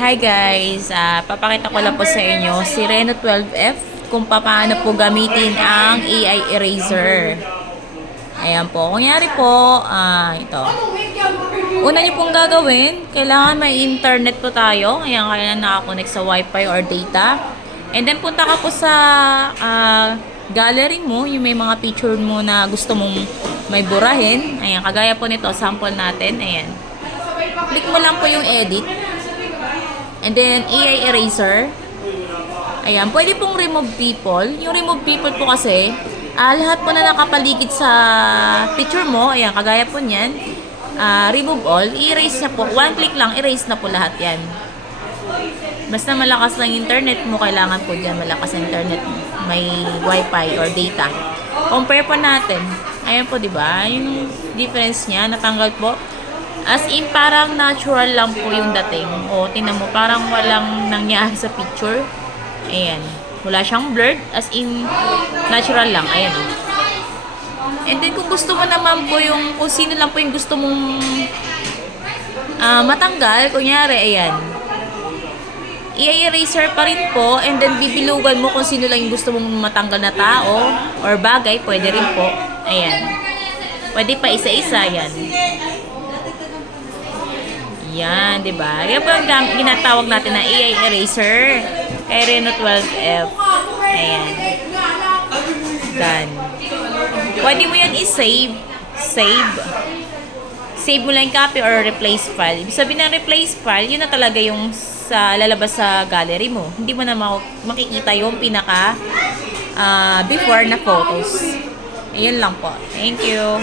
Hi guys, papakita ko lang po sa inyo si Reno 12F kung paano po gamitin ang AI eraser. Ayan po, kunyari po, ito. Una nyo pong gagawin, kailangan may internet po tayo. Ayan, kaya nakakonect sa wifi or data. And then punta ka po sa gallery mo, yung may mga picture mo na gusto mong may burahin. Ayan, kagaya po nito, sample natin. Ayan. Click mo lang po yung edit. And then, AI eraser. Ayan, pwede pong remove people. Yung remove people po kasi, lahat po na nakapaligid sa picture mo, ayan, kagaya po niyan, remove all, i-erase na po. One click lang, erase na po lahat yan. Basta malakas ng internet mo, kailangan po dyan malakas ng internet mo. May wifi or data. Compare po natin. Ayan po, diba? Yung difference niya, natanggal po. As in, parang natural lang po yung dating. O, tingnan mo, parang walang nangyari sa picture. Ayan. Wala siyang blurred. As in, natural lang. Ayan. And then, kung gusto mo naman po yung, kung sino lang po yung gusto mong matanggal, kunyari, ayan. I-eraser pa rin po. And then, bibilugan mo kung sino lang yung gusto mong matanggal na tao or bagay. Pwede rin po. Ayan. Pwede pa isa-isa. Ayan. Yan, di ba? Yan po ang ginatawag natin na AI eraser kay Reno 12F. Ayan. Done. Pwede mo yan i-save. Save mo lang yung copy or replace file. Ibig sabihin ng replace file, yun na talaga yung sa lalabas sa gallery mo. Hindi mo na makikita yung pinaka before na photos. Ayun lang po. Thank you.